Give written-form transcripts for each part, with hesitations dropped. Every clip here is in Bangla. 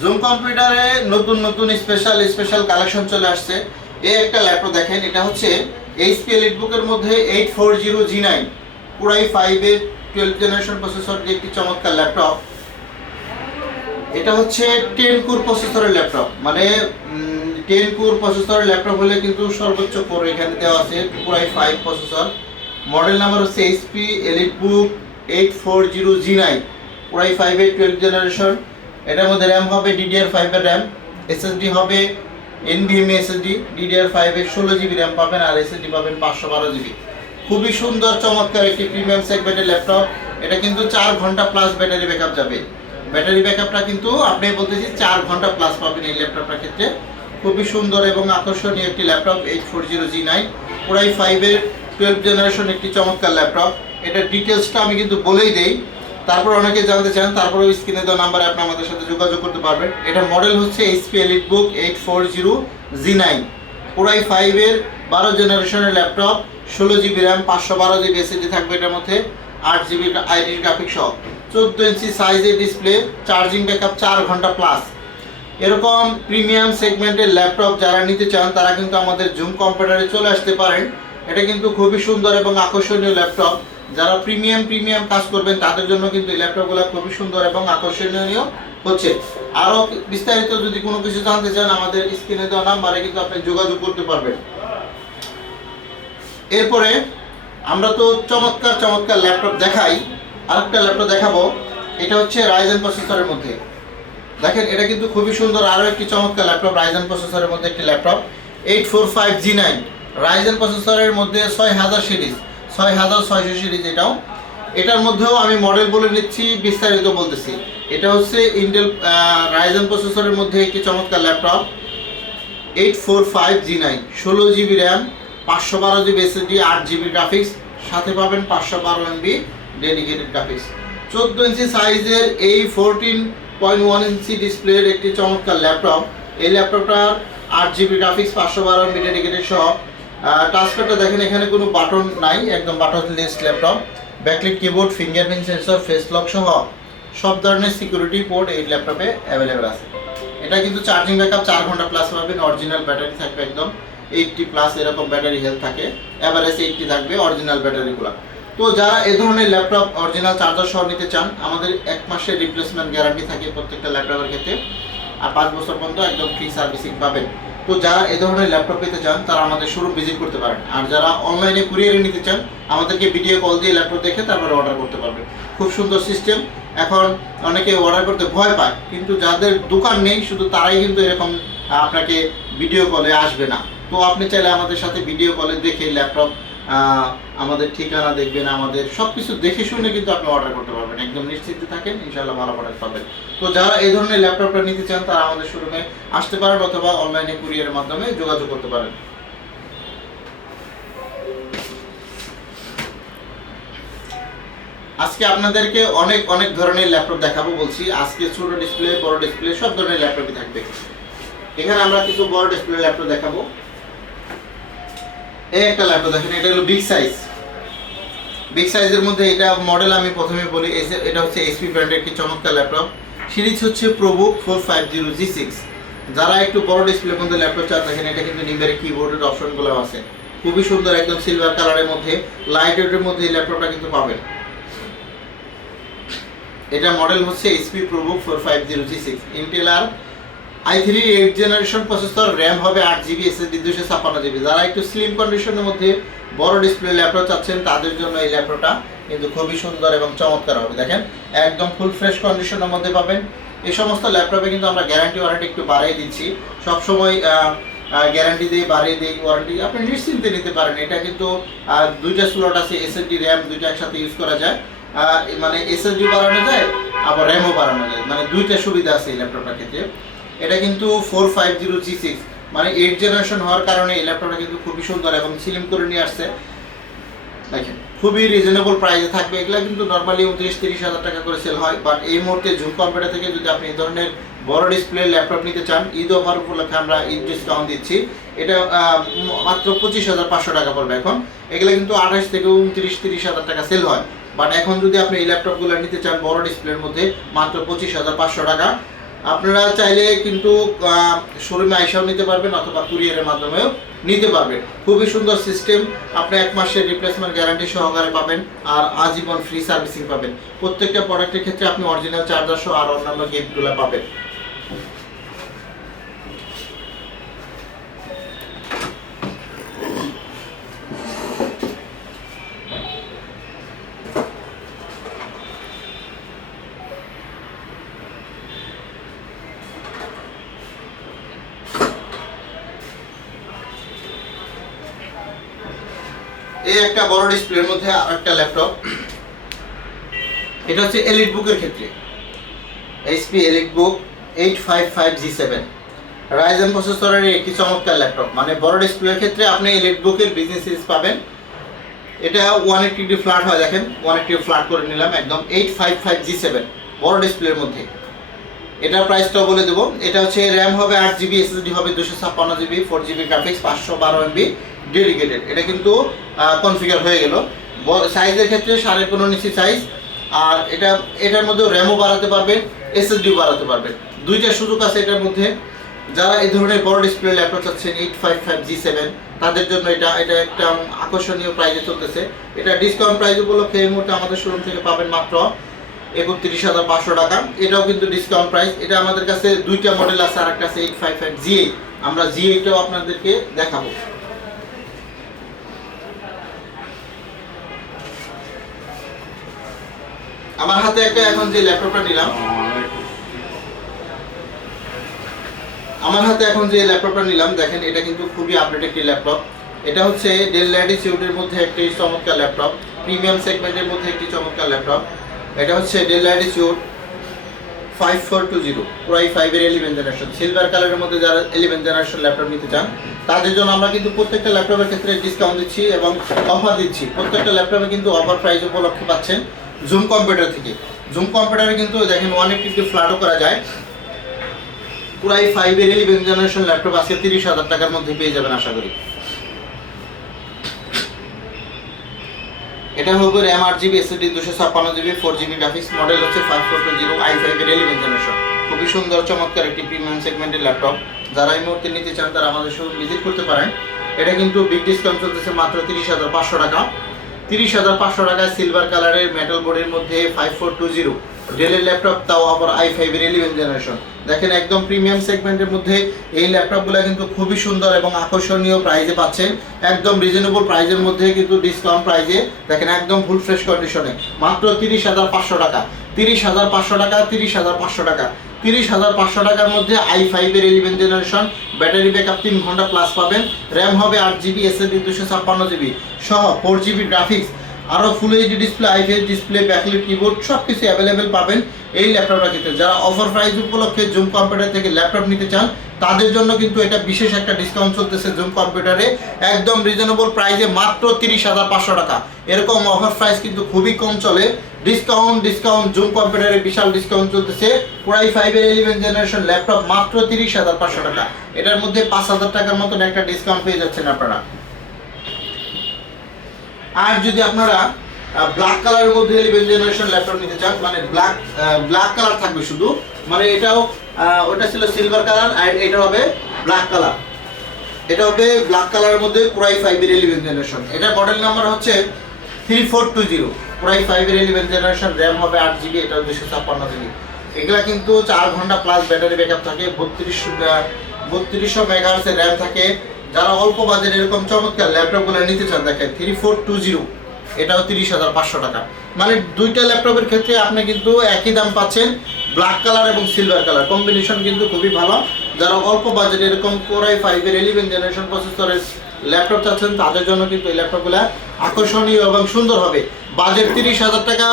জুম কম্পিউটারে নতুন নতুন স্পেশাল স্পেশাল কালেকশন চলে আসছে। এই একটা ল্যাপটপ দেখেন, এটা হচ্ছে এইচপি এলিটবুকের মধ্যে 840G9 পুরাই 5 এর 12 জেনারেশন প্রসেসর দিয়ে একটি চমৎকার ল্যাপটপ। এটা হচ্ছে 10 কোর প্রসেসরের ল্যাপটপ, মানে 10 কোর প্রসেসরের ল্যাপটপ হলে কিন্তু সর্বোচ্চ কোর এখানে দেওয়া আছে, পুরাই 5 প্রসেসর। মডেল নাম্বার হচ্ছে এইচপি এলিটবুক 840G9 পুরাই 5 এর 12 জেনারেশন। এটার মধ্যে র্যাম হবে DDR5 এর র্যাম, এসএসডি হবে NVMe এসএসডি, DDR5 এর 16GB র্যাম পাবেন আর এসএসডি পাবেন 512GB। খুবই সুন্দর চমৎকার একটি প্রিমিয়াম সেগমেন্টের ল্যাপটপ। এটা কিন্তু 4 ঘন্টা প্লাস ব্যাটারি ব্যাকআপ যাবে। ব্যাটারি ব্যাকআপটা কিন্তু আপনি বলতেছি 4 ঘন্টা প্লাস পাবেন এই ল্যাপটপটার ক্ষেত্রে। খুবই সুন্দর এবং আকর্ষণীয় একটি ল্যাপটপ 840G9 পুরাই 5 এর 12 জেনারেশন একটি চমৎকার ল্যাপটপ। এটার ডিটেলসটা আমি কিন্তু বলেই দেই, তারপর অনেকে জানতে চান, তারপরে স্ক্রিনে দেওয়া নাম্বারে আপনি আমাদের সাথে যোগাযোগ করতে পারবেন। এটা মডেল হচ্ছে এইচপি এলিটবুক 840G9 পুরাই 5 এর 12 জেনারেশনের laptop, 16GB RAM, 512GB SSD থাকবে এটার মধ্যে, 8GB আইডি গ্রাফিক সহ, 14 ইঞ্চি সাইজের ডিসপ্লে, চার্জিং ব্যাকআপ 4 ঘন্টা প্লাস। এরকম প্রিমিয়াম সেগমেন্টের ল্যাপটপ যারা নিতে চান তারা কিন্তু আমাদের জুম কম্পিউটারে চলে আসতে পারেন। এটা কিন্তু খুবই সুন্দর এবং আকর্ষণীয় ল্যাপটপ। যারা প্রিমিয়াম কাজ করবেন তাদের জন্য কিন্তু এই ল্যাপটপগুলো খুবই সুন্দর এবং আকর্ষণীয় হচ্ছে। আরও বিস্তারিত যদি কোনো কিছু জানতে চান আমাদের স্ক্রিনে দেওয়া নাম্বারে কিন্তু আপনি যোগাযোগ করতে পারবেন। এরপরে আমরা তো চমৎকার ল্যাপটপ দেখাই, আরেকটা ল্যাপটপ দেখাবো। এটা হচ্ছে রাইজেন প্রসেসরের মধ্যে, দেখেন এটা কিন্তু খুবই সুন্দর আরও একটি চমৎকার ল্যাপটপ, রাইজেন প্রসেসরের মধ্যে একটি ল্যাপটপ 845G9 রাইজেন প্রসেসরের মধ্যে 6000 সিরিজ, 6600 সিরিজ। এটার মধ্যেও আমি মডেল বলে নিচ্ছি, বিস্তারিত বলতেছি। এটা হচ্ছে ইন্টেল রাইজেন প্রসেসরের মধ্যে একটি চমৎকার laptop 845G9, 16GB RAM, 512GB SSD, 8GB graphics, সাথে পাবেন 512MB ডেডিকেটেড গ্রাফিক্স। 14 ইঞ্চি সাইজের এই 14.1 ইঞ্চি ডিসপ্লের একটি চমৎকার ল্যাপটপ। এই ল্যাপটপটার 8GB গ্রাফিক্স, 512MB ডেডিকেটেড সহ। টাচপ্যাডটা দেখেন, এখানে কোনো বাটন নাই, একদম buttonless laptop. Backlit keyboard, fingerprint sensor, face lock সহ সব ধরনের সিকিউরিটি পোর্ট এই ল্যাপটপে অ্যাভেলেবেল আছে। এটা কিন্তু চার্জিং ব্যাকআপ 4 ঘন্টা প্লাস পাবেন, অরিজিনাল ব্যাটারি থাকবে একদম 80+ এরকম ব্যাটারি হেলথ থাকে, অ্যাভারেজ 80 থাকবে অরিজিনাল ব্যাটারিগুলো। তো যারা এই ধরনের ল্যাপটপ অরিজিনাল চার্জার সহ নিতে চান, আমাদের 1 মাসের রিপ্লেসমেন্ট গ্যারান্টি থাকে প্রত্যেকটা ল্যাপটপের ক্ষেত্রে, আর 5 বছর পর্যন্ত একদম ফ্রি সার্ভিসিং পাবেন। তো যারা এই ধরনের ল্যাপটপ পেতে চান তারা আমাদের শোরুম ভিজিট করতে পারেন, আর যারা অনলাইনে কুরিয়ারে নিতে চান আমাদেরকে ভিডিও কল দিয়ে ল্যাপটপ দেখে তারপরে অর্ডার করতে পারবেন। খুব সুন্দর সিস্টেম। এখন অনেকে অর্ডার করতে ভয় পায়, কিন্তু যাদের দোকান নেই শুধু তারাই কিন্তু এরকম আপনাকে ভিডিও কলে আসবে না। তো আপনি চাইলে আমাদের সাথে ভিডিও কলে দেখে ল্যাপটপ, আমাদের ঠিকানা দেখবেন, আমাদের সব কিছু দেখে শুনে কিন্তু আপনি অর্ডার করতে পারবেন, একদম নিশ্চিন্তে থাকেন, ইনশাআল্লাহ ভালো প্রোডাক্ট পাবেন। তো যারা এই ধরনের ল্যাপটপটা নিতে চান তারা আমাদের শোরুমে আসতে পারেন অথবা অনলাইনে কুরিয়ারের মাধ্যমে যোগাযোগ করতে পারেন। আজকে আপনাদেরকে অনেক ধরনের ল্যাপটপ দেখাবো বলছি। আজকে ছোট ডিসপ্লে, বড় ডিসপ্লে, সব ধরনের ল্যাপটপই থাকবে। এখানে আমরা কিছু বড় ডিসপ্লে ল্যাপটপ দেখাবো। এই একটা ল্যাপটপ দেখেন, এটা হলো বিগ সাইজের মধ্যে। এটা মডেল আমি প্রথমে বলি, এটা হচ্ছে এইচপি ব্র্যান্ডের একটি চমৎকার ল্যাপটপ। সিরিজ হচ্ছে প্রোবুক 450G6। যারা একটু বড় ডিসপ্লের মধ্যে ল্যাপটপ চান, দেখেন এটা কিন্তু নিম্বারে কিবোর্ডের অপশনগুলো আছে, খুবই সুন্দর, একদম সিলভার কালারের মধ্যে, লাইট ওয়েটের মধ্যে এই ল্যাপটপটা কিন্তু পাবেন। এটা মডেল হচ্ছে এইচপি প্রোবুক 450G6, ইন্টেল আর i3 8 জেনারেশন প্রসেসর, র্যাম হবে 8GB, এসএসডি 256GB। যারা একটু স্লিম কন্ডিশনের মধ্যে বড় ডিসপ্লে ল্যাপটপ চাচ্ছেন তাদের জন্য এই ল্যাপটপটা কিন্তু খুবই সুন্দর এবং চমৎকার হবে। দেখেন একদম ফুল ফ্রেশ কন্ডিশনের মধ্যে পাবেন। এই সমস্ত ল্যাপটপে কিন্তু আমরা গ্যারান্টি ওয়ারেন্টি একটু বাড়িয়ে দিচ্ছি, সবসময় গ্যারান্টি দিয়ে বাড়িয়ে দিই, ওয়ারেন্টি আপনি নিশ্চিন্তে নিতে পারেন। এটা কিন্তু 2টা স্লট আছে, এসএসডি র্যাম 2টা একসাথে ইউজ করা যায়, মানে এসএসডি বাড়ানো যায় আবার র্যামও বাড়ানো যায়, মানে 2টা সুবিধা আছে এই ল্যাপটপটার ক্ষেত্রে। এটা কিন্তু 450G6 মানে 8 জেনারেশন হওয়ার কারণে এই ল্যাপটপটা কিন্তু খুবই সুন্দর এবং স্লিম করে নিয়ে আসছে। দেখেন খুবই রিজনেবল প্রাইসে থাকবে। এগুলো কিন্তু নর্মালি 29-30 হাজার টাকা করে সেল হয়, বাট এই মুহূর্তে জুম কম্পিউটার থেকে যদি আপনি এই ধরনের বড় ডিসপ্লে ল্যাপটপ নিতে চান, ঈদ অফার উপলক্ষে আমরা ঈদ ডিসকাউন্ট দিচ্ছি। এটা মাত্র 25,500 টাকা পড়বে এখন। এগুলো কিন্তু 28 থেকে 29-30 হাজার টাকা সেল হয়, বাট এখন যদি আপনি এই ল্যাপটপগুলো নিতে চান বড় ডিসপ্লের মধ্যে, মাত্র 25,500 টাকা। আপনারা চাইলে কিন্তু শোরুমে আইসাও নিতে পারবেন অথবা কুরিয়ারের মাধ্যমেও নিতে পারবেন। খুবই সুন্দর সিস্টেম, আপনি 1 মাসের রিপ্লেসমেন্ট গ্যারান্টি সহকারে পাবেন আর আজীবন ফ্রি সার্ভিসিং পাবেন। প্রত্যেকটা প্রোডাক্টের ক্ষেত্রে আপনি অরিজিনাল চার্জার সহ আর অন্যান্য গিফটগুলো পাবেন। এই একটা বড় ডিসপ্লের মধ্যে আরেকটা ল্যাপটপ, এটা হচ্ছে এলিট বুকের ক্ষেত্রে HP EliteBook 855G7 রাইজেন প্রসেসরের একটি চমৎকার ল্যাপটপ। মানে বড় ডিসপ্লের ক্ষেত্রে আপনি EliteBook-এর বিজনেস সিরিজ পাবেন। এটা 180 ডিগ্রি ফ্ল্যাট হয়, দেখেন 180 ফ্ল্যাট করে নিলাম একদম 855G7 বড় ডিসপ্লের মধ্যে। এটার প্রাইসটাও বলে দেবো। এটা হচ্ছে র্যাম হবে 8GB, SSD হবে 256GB, 4GB graphics, 512 MB dedicated. এটা কিন্তু কনফিগার হয়ে গেল। সাইজের ক্ষেত্রে 15.5 ইঞ্চি সাইজ, আর এটার মধ্যে র্যামও বাড়াতে পারবেন, SSDও বাড়াতে পারবেন। দুইটা সুযোগ আছে এটার মধ্যে। যারা এই ধরনের বড় ডিসপ্লে ল্যাপটপ চাচ্ছেন 855G7 তাদের জন্য এটা একটা আকর্ষণীয় প্রাইসে চলতেছে। এটা ডিসকাউন্ট প্রাইস উপলক্ষে এই মুহূর্তে আমাদের শোরুম থেকে পাবেন মাত্র 31,500 টাকা। এটাও কিন্তু ডিসকাউন্ট প্রাইস। এটা আমাদের কাছে দুইটা মডেল আছে, আর একটা আছে 855G8। আমরা G8টাও আপনাদেরকে দেখাবো। আমার হাতে এখন যে ল্যাপটপটা নিলাম, দেখেন এটা কিন্তু খুবই আপডেট একটি ল্যাপটপ। এটা হচ্ছে ডেল ল্যাটিটিউডের মধ্যে একটি চমৎকার ল্যাপটপ, প্রিমিয়াম সেগমেন্টের মধ্যে একটি চমৎকার ল্যাপটপ। এটা হচ্ছে del Latitude 5420 Core i5-এর 11 generation silver কালারের মধ্যে। যারা 11 জেনারেশন ল্যাপটপ নিতে চান তাদের জন্য আমরা কিন্তু প্রত্যেকটা ল্যাপটপের ক্ষেত্রে ডিসকাউন্ট দিচ্ছি এবং অফার দিচ্ছি। প্রত্যেকটা ল্যাপটপে কিন্তু অফার প্রাইস উপলক্ষে পাচ্ছেন জুম কম্পিউটার থেকে। জুম কম্পিউটারে কিন্তু দেখেন 180 ফ্ল্যাটও করা যায়। Core i5-এর 11 জেনারেশন ল্যাপটপ আজকে 30,000 টাকার মধ্যে পেয়ে যাবেন আশা করি। এটা হবে RAM 8GB, SSD 256GB, 4GB graphics. Model হচ্ছে 5420 i5-এর 11 জেনারেশন। খুবই সুন্দর চমৎকার একটি প্রিমিয়াম সেগমেন্টের ল্যাপটপ। যারা এই মুহূর্তে নিতে চান তারা আমাদের শোরুম ভিজিট করতে পারেন। এটা কিন্তু বিগ ডিসকাউন্ট চলতেছে মাত্র 30,500 টাকা। 30,500 টাকায় সিলভার কালারের মেটাল বোর্ডের মধ্যে 5420 ডেলের ল্যাপটপ, তাও আবার i5-এর 11 জেনারেশন। দেখেন একদম প্রিমিয়াম সেগমেন্টের মধ্যে এই ল্যাপটপগুলো কিন্তু খুবই সুন্দর এবং আকর্ষণীয় প্রাইসে পাচ্ছেন। একদম রিজনেবল প্রাইসের মধ্যে কিন্তু ডিসকাউন্ট প্রাইসে দেখেন একদম ফুল ফ্রেশ কন্ডিশনে মাত্র 30,500 টাকা। 30,500 টাকা, 30,500 টাকা। 30,500 টাকার মধ্যে i5-এর 11 জেনারেশন, ব্যাটারি ব্যাকআপ 3 ঘন্টা প্লাস পাবেন, র্যাম হবে 8GB, SSD 256GB সহ 4GB গ্রাফিক্স, আরও full HD display, IPS display, backlight keyboard সব কিছু অ্যাভেলেবেল পাবেন এই ল্যাপটপটা ক্ষেত্রে। যারা অফার প্রাইস উপলক্ষে জুম কম্পিউটার থেকে ল্যাপটপ নিতে চান তাদের জন্য কিন্তু এটা বিশেষ একটা ডিসকাউন্ট চলতেছে জুম কম্পিউটারে একদম রিজনেবল প্রাইসে মাত্র 30,500 টাকা। এরকম অফার প্রাইস কিন্তু খুবই কম চলে। ডিসকাউন্ট জুম কম্পিউটারে বিশাল ডিসকাউন্ট চলতেছে। Core i5-এর 11 জেনারেশন ল্যাপটপ মাত্র 30,500 টাকা। এটার মধ্যে 5,000 টাকার মতন একটা ডিসকাউন্ট পেয়ে যাচ্ছেন আপনারা। আর যদি আপনারা ব্ল্যাক কালারের মধ্যে 11 জেনারেশন ল্যাপটপ নিতে চান, মানে ব্ল্যাক কালার থাকবে শুধু, মানে এটাও ওটা ছিল সিলভার কালার আর এটা হবে ব্ল্যাক কালার। এটা হবে ব্ল্যাক কালারের মধ্যে Core i5-এর 11 জেনারেশন। এটা মডেল নাম্বার হচ্ছে 3420 Core i5-এর 11 জেনারেশন, র্যাম হবে 8GB, এটা 256GB। এগুলা কিন্তু 4 ঘন্টা প্লাস ব্যাটারি ব্যাকআপ থাকে, 3200 মেগাহার্টজের র্যাম থাকে। যারা অল্প বাজেট এরকম চমৎকার ল্যাপটপগুলো নিতে চান দেখেন 3420, এটাও 30,500 টাকা। মানে দুইটা ল্যাপটপের ক্ষেত্রে আপনি কিন্তু একই দাম পাচ্ছেন, ব্ল্যাক কালার এবং সিলভার কালার কম্বিনেশন কিন্তু খুবই ভালো। যারা অল্প বাজেট এরকম Core i5-এর 11 জেনারেশন প্রসেসরের ল্যাপটপ চাচ্ছেন তাদের জন্য কিন্তু এই ল্যাপটপগুলো আকর্ষণীয় এবং সুন্দর হবে। বাজেট 30,000 টাকা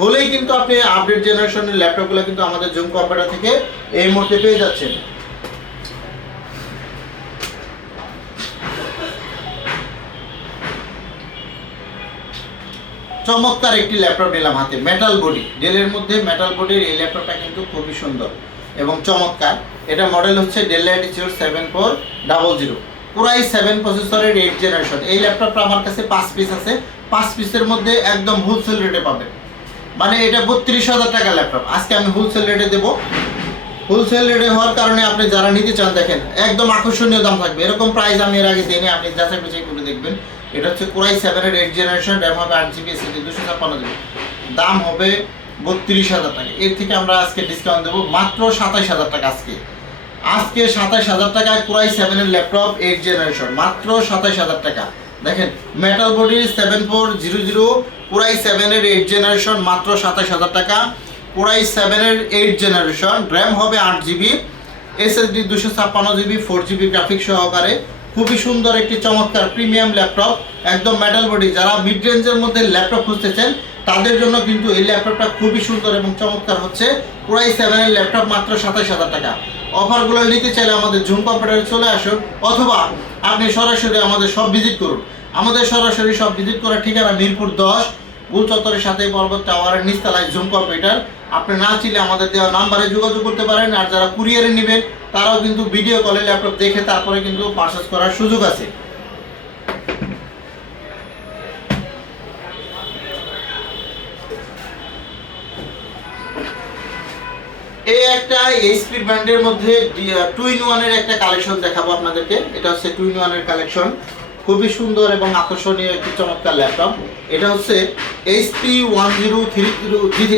হলেই কিন্তু আপনি আপডেট জেনারেশনের ল্যাপটপগুলো কিন্তু আমাদের জুম কম্পিউটার থেকে এই মুহূর্তে পেয়ে যাচ্ছেন। চমৎকার একটি ল্যাপটপ নিলাম হাতে, মেটাল বডি, ডেলের মধ্যে মেটাল বডির এই ল্যাপটপটা কিন্তু খুবই সুন্দর এবং চমৎকার। এটা মডেল হচ্ছে ডেল ল্যাটিটিউড 7400 Core i7 প্রসেসরের 8 জেনারেশন। এই ল্যাপটপটা আমার কাছে 5 পিস আছে, 5 পিসের মধ্যে একদম হোলসেল রেটে পাবেন। মানে এটা 32,000 টাকা ল্যাপটপ, আজকে আমি হোলসেল রেটে দেবো হোলসেল রেটে হওয়ার কারণে আপনি যারা নিতে চান দেখেন একদম আকর্ষণীয় দাম থাকবে। এরকম প্রাইস আমি এর আগে দিইনি, আপনি যাচাই বাছাই করে দেখবেন। এটা হচ্ছে কোরাই 7 এর 8 জেনারেশন, র্যাম হবে 8GB, SSD 256GB, দাম হবে 32,000 টাকা। এর থেকে আমরা আজকে ডিসকাউন্ট দেবো মাত্র 27,000 টাকা। আজকে 27,000 টাকায় কোরাই 7 এর ল্যাপটপ 8 জেনারেশন, মাত্র 27,000 টাকা। দেখেন মেটাল বডি 7400, কোরাই 7 এর 8 জেনারেশন, মাত্র 27,000 টাকা। কোরাই 7 এর 8 জেনারেশন, র্যাম হবে 8GB, SSD 256GB, 4GB graphics সহকারে। খুবই সুন্দর একটি চমৎকার প্রিমিয়াম ল্যাপটপ, একদম মেটাল বডি। যারা মিড রেঞ্জের মধ্যে ল্যাপটপ খুঁজতেছেন তাদের জন্য কিন্তু এই ল্যাপটপটা খুবই সুন্দর এবং চমৎকার হচ্ছে। কোরাই 7 এর ল্যাপটপ মাত্র 27,000 টাকা। অফারগুলো নিতে চাইলে আমাদের জুম কম্পিউটারে চলে আসুন, অথবা আপনি সরাসরি আমাদের সব ভিজিট করুন। আমাদের সরাসরি সব ভিজিট করার ঠিকানা মিরপুর 10, গোল চত্বরের সাথে পর্বত টাওয়ারের নিচতলায় জুম কম্পিউটার। আপনি না চাইলে আমাদের দেওয়া নাম্বারে যোগাযোগ করতে পারেন। আর যারা কুরিয়ারে নেবেন তারাও কিন্তু ভিডিও কলে ল্যাপটপ দেখে তারপরে কিন্তু পারচেজ করার সুযোগ আছে। এই একটা এইচপি ব্র্যান্ডের মধ্যে 2-in-1 এর একটা কালেকশন দেখাবো আপনাদেরকে। এটা হচ্ছে 2-in-1 এর কালেকশন, খুবই সুন্দর এবং আকর্ষণীয় একটি চমৎকার ল্যাপটপ। এটা হচ্ছে এইচপি 1030G3।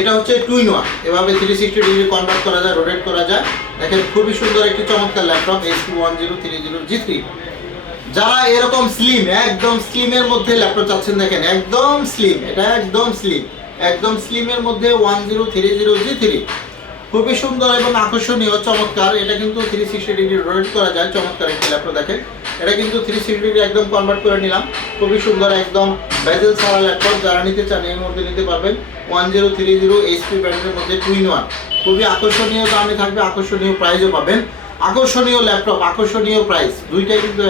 এটা হচ্ছে 2-in-1, এভাবে 360 ডিগ্রি কনভার্ট করা যায়, রোটেট করা যায়। দেখেন খুবই সুন্দর একটি চমৎকার ল্যাপটপ এইচপি 1030G3। যারা এরকম স্লিম, একদম স্লিমের মধ্যে ল্যাপটপ চাচ্ছেন, দেখেন একদম স্লিম, এটা একদম স্লিমের মধ্যে 1030G3, খুবই সুন্দর এবং আকর্ষণীয় চমৎকার। এটা কিন্তু 360 ডিগ্রি রোটেট করা যায়, চমৎকার একটি ল্যাপটপ। দেখেন এটা কিন্তু 360 ডিগ্রি একদম কনভার্ট করে নিলাম, খুবই সুন্দর একদম বেজেল ছাড়া ল্যাপটপ। যারা নিতে চান এর মধ্যে নিতে পারবেন। 1030 এইচপি ব্র্যান্ডের মধ্যে 2-in-1, খুবই আকর্ষণীয় দামে থাকবে, আকর্ষণীয় প্রাইসও পাবেন। আকর্ষণীয় ল্যাপটপ, আকর্ষণীয় প্রাইস, দুইটাই কিন্তু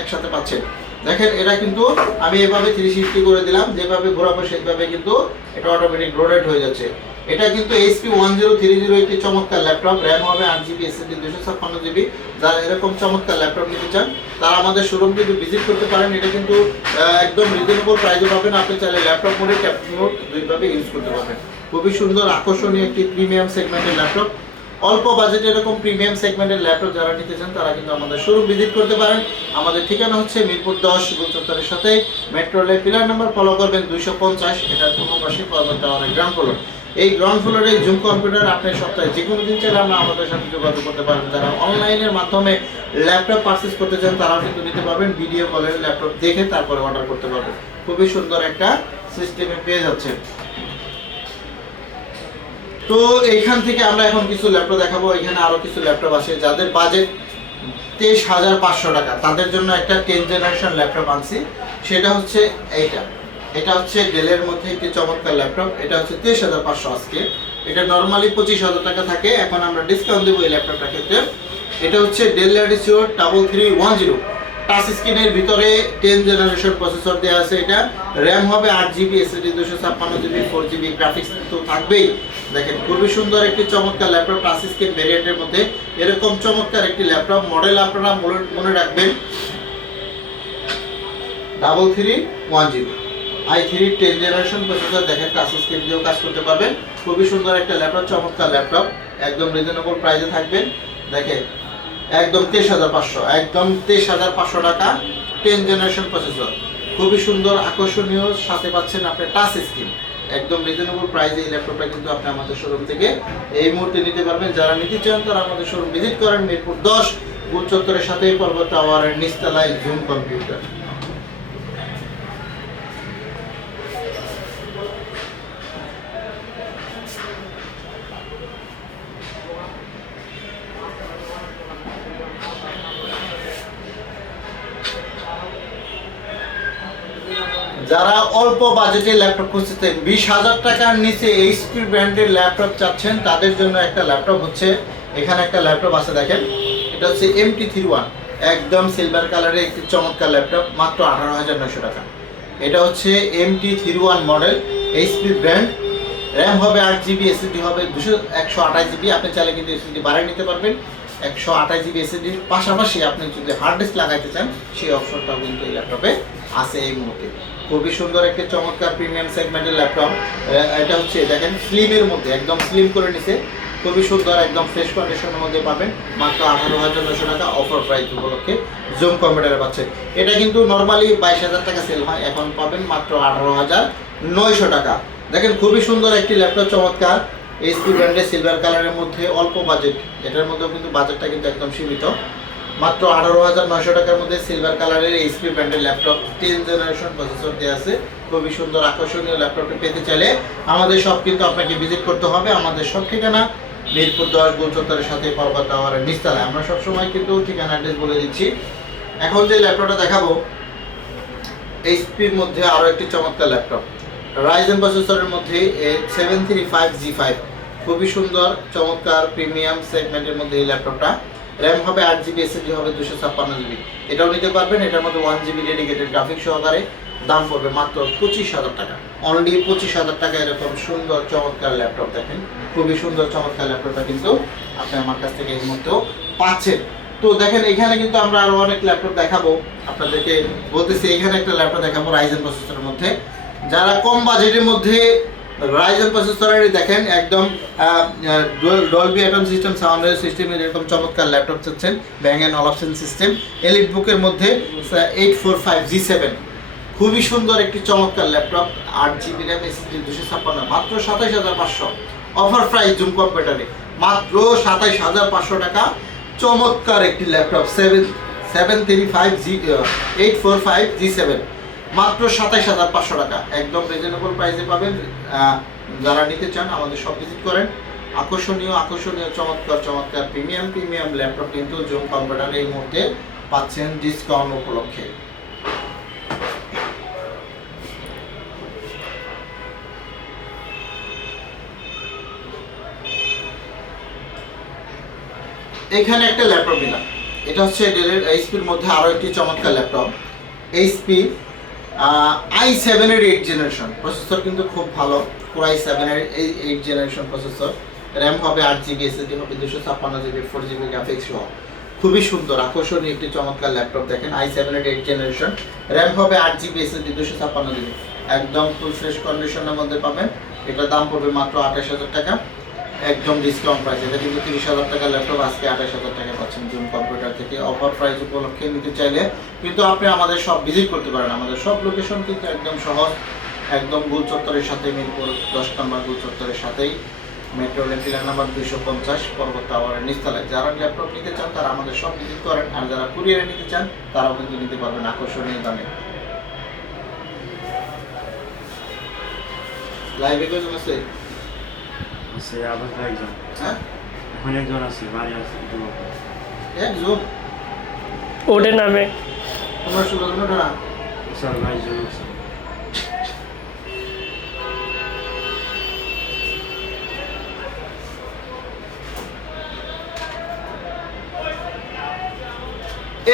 একসাথে পাচ্ছেন। দেখেন এটা কিন্তু আমি এভাবে 360 করে দিলাম, যেভাবে ঘোরাবো সেইভাবে কিন্তু এটা অটোমেটিক রোটেট হয়ে যাচ্ছে। এটা কিন্তু এইচপি 1030 একটি চমৎকার ল্যাপটপ, র্যাম হবে 8GB, SSD 256GB। যারা এরকম চমৎকার ল্যাপটপ নিতে চান তারা আমাদের শোরুম কিন্তু ভিজিট করতে পারেন। এটা কিন্তু একদম রিজনেবল প্রাইসে পাবেন। আপনি চাইলে ল্যাপটপ মোডে, ট্যাবলেট মোড দুইভাবে ইউজ করতে পারবেন। খুবই সুন্দর আকর্ষণীয় একটি প্রিমিয়াম সেগমেন্টের ল্যাপটপ। অল্প বাজেটে এরকম প্রিমিয়াম সেগমেন্টের ল্যাপটপ যারা নিতে চান তারা কিন্তু আমাদের শোরুম ভিজিট করতে পারেন। আমাদের ঠিকানা হচ্ছে মিরপুর 10, গোল চত্বরের সাথে metro rail pillar number follow করবেন 250, এটার পূর্ব পাশে পর্বত টাওয়ারের গ্রাউন্ড ফ্লোর। এই গ্রাউন্ড ফ্লোরে জুম কম্পিউটার আপনি সপ্তাহে যে কোনো দিন চাইলে আমরা আমাদের সাথে যোগাযোগ করতে পারেন। যারা অনলাইনের মাধ্যমে ল্যাপটপ পারচেজ করতে চান তারাও কিন্তু নিতে পারবেন, ভিডিও কলের ল্যাপটপ দেখে তারপরে অর্ডার করতে পারবেন। খুবই সুন্দর একটা সিস্টেমে পেয়ে যাচ্ছেন। তো এইখান থেকে আমরা এখন কিছু ল্যাপটপ দেখাবো। এখানে আরো কিছু ল্যাপটপ আছে যাদের বাজেট 23,500 টাকা, তাদের জন্য একটা 10 জেনারেশন ল্যাপটপ আনছি। সেটা হচ্ছে এটা হচ্ছে ডেলের মধ্যে একটি চমৎকার ল্যাপটপ। এটা হচ্ছে 23,500 আজকে। এটা নর্মালি 25,000 টাকা থাকে, এখন আমরা ডিসকাউন্ট দেবো এই ল্যাপটপটার ক্ষেত্রে। এটা হচ্ছে ডেল ল্যাটিটিউড 3310, টাচ স্ক্রিনের ভিতরে 10 জেনারেশন প্রসেসর দেওয়া আছে। এটা র্যাম হবে 8GB, SSD 256GB, 4GB graphics তো থাকবেই। দেখেন খুবই সুন্দর একটি চমৎকার ল্যাপটপ, টাচ স্ক্রিন ভেরিয়েন্টের মধ্যে এরকম চমৎকার একটি ল্যাপটপ। মডেল আপনারা মনে রাখবেন 3310, i3 10 জেনারেশন প্রসেসর। দেখেন টাচ স্ক্রিন দিয়েও কাজ করতে পারবেন। খুবই সুন্দর একটা ল্যাপটপ, চমৎকার ল্যাপটপ, একদম রিজনেবল প্রাইসে থাকবেন। দেখেন একদম 23,500 টাকা, 10 জেনারেশন প্রসেসর, খুবই সুন্দর আকর্ষণীয়, সাথে পাচ্ছেন আপনি টাচ স্ক্রিন। একদম রিজনেবল প্রাইসে এই ল্যাপটপটা কিন্তু আপনি আমাদের শোরুম থেকে এই মুহূর্তে নিতে পারবেন। যারা নিতে চান তারা আমাদের শোরুম ভিজিট করেন মিরপুর 10, গোল চত্বরের সাথে পর্বত টাওয়ারের নিচতলায় জুম কম্পিউটার। যারা অল্প বাজেটে ল্যাপটপ খুঁজছেন, 20,000 টাকার নিচে এইচপি ব্র্যান্ডের ল্যাপটপ চাচ্ছেন, তাদের জন্য একটা ল্যাপটপ হচ্ছে, এখানে একটা ল্যাপটপ আছে দেখেন। এটা হচ্ছে MT31, একদম সিলভার কালারের একটি চমৎকার ল্যাপটপ, মাত্র 18,900 টাকা। এটা হচ্ছে MT31 model, HP brand, RAM হবে 8GB, SSD হবে 128GB। আপনি চাইলে কিন্তু SSD বাড়াই নিতে পারবেন। 128GB SSDর পাশাপাশি আপনি যদি হার্ড ডিস্ক লাগাইতে চান সেই অপশনটাও কিন্তু এই ল্যাপটপে আছে এই মুহূর্তে। খুবই সুন্দর একটি চমৎকার প্রিমিয়াম সেগমেন্টের ল্যাপটপ। এটা হচ্ছে দেখেন স্লিমের মধ্যে, একদম স্লিম করে নিছে, খুবই সুন্দর, একদম ফ্রেশ কন্ডিশনের মধ্যে পাবেন মাত্র 18,900 টাকা অফার প্রাইস উপলক্ষে জুম কম্পিউটারে পাচ্ছেন। এটা কিন্তু নর্মালি 22,000 টাকা সেল হয়, এখন পাবেন মাত্র 18,900 টাকা। দেখেন খুবই সুন্দর একটি ল্যাপটপ, চমৎকার এইচপি ব্র্যান্ডের সিলভার কালারের মধ্যে, অল্প বাজেট, এটার মধ্যেও কিন্তু বাজেটটা কিন্তু একদম সীমিত, মাত্র 18,900 টাকার মধ্যে সিলভার কালারের এইচপি ব্র্যান্ডের ল্যাপটপ 10 জেনারেশন প্রসেসর দেওয়া আছে। খুবই সুন্দর আকর্ষণীয় ল্যাপটপটি পেতে চাইলে আমাদের সব কিন্তু আপনাকে ভিজিট করতে হবে। আমাদের সব ঠিকানা মিরপুর 10 গোলচত্বরের সাথে পর্বত টাওয়ারের নিচতলায়। আমরা সবসময় কিন্তু ঠিকানা অ্যাড্রেস বলে দিচ্ছি। এখন যে ল্যাপটপটা দেখাবো এইচপির মধ্যে আরও একটি চমৎকার ল্যাপটপ, রাইজেন প্রসেসরের মধ্যে 735G5, খুবই সুন্দর চমৎকার প্রিমিয়াম সেগমেন্টের মধ্যে এই ল্যাপটপটা। র্যাম হবে 8GB, এসএসডি হবে 256GB। এটাও নিতে পারবেন। এটার মধ্যে 1GB ডেডিকেটেড গ্রাফিক সহকারে, দাম পড়বে মাত্র 25,000 টাকা, অনলি 25,000 টাকা। এরকম সুন্দর চমৎকার ল্যাপটপ দেখেন, খুবই সুন্দর চমৎকার ল্যাপটপটা কিন্তু আপনি আমার কাছ থেকে এই মুহূর্তেও পাচ্ছেন। তো দেখেন এখানে কিন্তু আমরা আরও অনেক ল্যাপটপ দেখাবো আপনাদেরকে, বলতেছি এখানে একটা ল্যাপটপ দেখাবো রাইজেন প্রসেসরের মধ্যে। যারা কম বাজেটের মধ্যে রাইজেন প্রসেসরের দেখেন একদম ডলবি অ্যাটম সিস্টেম সাউন্ডের সিস্টেমের এরকম চমৎকার ল্যাপটপ চাচ্ছেন, ব্যাং অ্যান্ড অলপশন সিস্টেম এলিট বুকের মধ্যে 845G7, খুবই সুন্দর একটি চমৎকার ল্যাপটপ, 8GB র্যাম, এসএসডি 256, মাত্র 27,500 অফার প্রাইস জুম কম্পিউটারে, মাত্র 27,500 টাকা। চমৎকার একটি ল্যাপটপ 845G7, মাত্র 27,500 টাকা, একদম রিজনেবল প্রাইসে পাবেন। যারা নিতে চান আমাদের সব ভিজিট করেন। আকর্ষণীয় চমৎকার প্রিমিয়াম ল্যাপটপ কিন্তু জুম কম্পিউটারে এই মুহূর্তে পাচ্ছেন ডিসকাউন্ট উপলক্ষে। এখানে একটা ল্যাপটপ নিলাম, এটা হচ্ছে ডেলের এইচপির মধ্যে আরও একটি চমৎকার ল্যাপটপ, এইচপি i7 এর 8 জেনারেশন প্রসেসর, কিন্তু খুব ভালো, Core i7 এর 8 জেনারেশন প্রসেসর, র্যাম হবে 8GB, এসএসডি হবে 256GB, 4GB গ্রাফিক্স সহ, খুবই সুন্দর আকর্ষণীয় একটি চমৎকার ল্যাপটপ দেখেন, i7 এর 8 জেনারেশন, র্যাম হবে 8GB, এসএসডি 256GB, একদম ফুল ফ্রেশ কন্ডিশনের মধ্যে পাবেন। এটার দাম পড়বে মাত্র 28,000 টাকা, একদম ডিসকাউন্ট প্রাইস। এটা কিন্তু 30,000 টাকার ল্যাপটপ আজকে 28,000 টাকা পাচ্ছেন জুম কম্পিউটার থেকে অফার প্রাইস উপলক্ষে। নিতে চাইলে কিন্তু আপনি আমাদের সব ভিজিট করতে পারেন। আমাদের সব লোকেশন কিন্তু একদম সহজ, একদম গোল চত্বরের সাথে, মিরপুর 10 নম্বর গোল চত্বরের সাথেই, মেট্রো রেল পিলার নাম্বার 250 পর্বত টাওয়ারের নিচতলায়। যারা ল্যাপটপ নিতে চান তারা আমাদের সব ভিজিট করেন, আর যারা কুরিয়ারে নিতে চান তারাও কিন্তু নিতে পারবেন আকর্ষণীয় দামে। লাইভে কজন আছে? আছে আবার একজন, হ্যাঁ ওখানে একজন আছে, বাড়ি আছে একজন, ওদের নামে তোমার শুধু না স্যার, 22 জন আছে।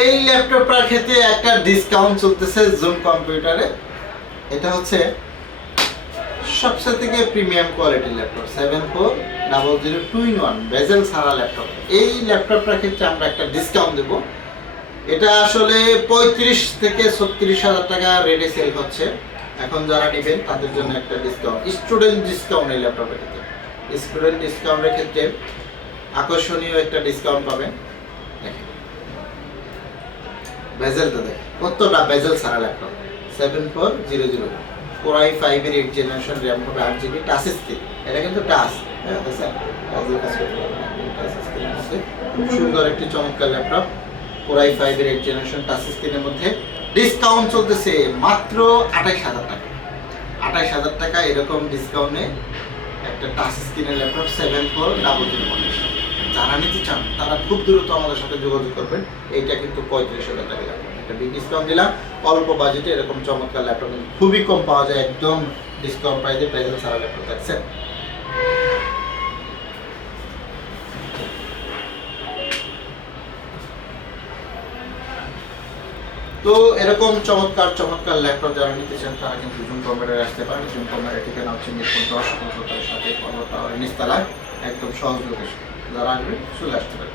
এই ল্যাপটপটার ক্ষেত্রে একটা ডিসকাউন্ট চলতেছে জুম কম্পিউটারে। এটা হচ্ছে সবচেয়ে থেকে প্রিমিয়াম কোয়ালিটির ল্যাপটপ, 7400 2-in-1 বেজেল ছাড়া ল্যাপটপ। এই ল্যাপটপটার ক্ষেত্রে আমরা একটা ডিসকাউন্ট দেব। এটা আসলে 35 থেকে 36,000 টাকা রেটে সেল হচ্ছে। এখন যারা নেবেন তাদের জন্য একটা ডিসকাউন্ট, স্টুডেন্ট ডিসকাউন্ট এই ল্যাপটপের ক্ষেত্রে। স্টুডেন্ট ডিসকাউন্টের ক্ষেত্রে আকর্ষণীয় একটা ডিসকাউন্ট পাবেন। বেজেলটা দেখেন কতটা বেজেল ছাড়া ল্যাপটপ, 7400 Core i5 এর 8 জেনারেশন, র্যাম হবে 8GB, টাচ স্ক্রিন, এটা কিন্তু টাচ, হ্যাঁ দেখেন টাচের কাজ করতে পারবেন টাচ স্ক্রিনের মধ্যে। খুব সুন্দর একটি চমৎকার ল্যাপটপ, Core i5 এর 8 জেনারেশন টাচ স্ক্রিনের মধ্যে। ডিসকাউন্ট চলতেছে মাত্র 28,000 টাকা, 28,000 টাকা এরকম ডিসকাউন্টে একটা টাচ স্ক্রিনের ল্যাপটপ 7400। যারা নিতে চান তারা খুব দ্রুত আমাদের সাথে যোগাযোগ করবেন। এইটা কিন্তু 35,000 টাকা ল্যাপটপ, একটা বিগ ডিসকাউন্ট দিলাম। অল্প বাজেটে এরকম চমৎকার ল্যাপটপ খুবই কম পাওয়া যায়, একদম ডিসকাউন্ট প্রাইসে প্রেজেন্ট ছাড়া ল্যাপটপ দেখছেন। তো এরকম চমৎকার ল্যাপটপ যারা নিতে চান তারা কিন্তু জুম কম্পিউটারে আসতে পারেন। জুম কম্পিউটারের ঠিকানা হচ্ছে মিরপুর 10 সাথে পর্বত টাওয়ারের নিচতলায়, একদম সহজ লোকেশন। যারা আসবে চলে আসতে পারে।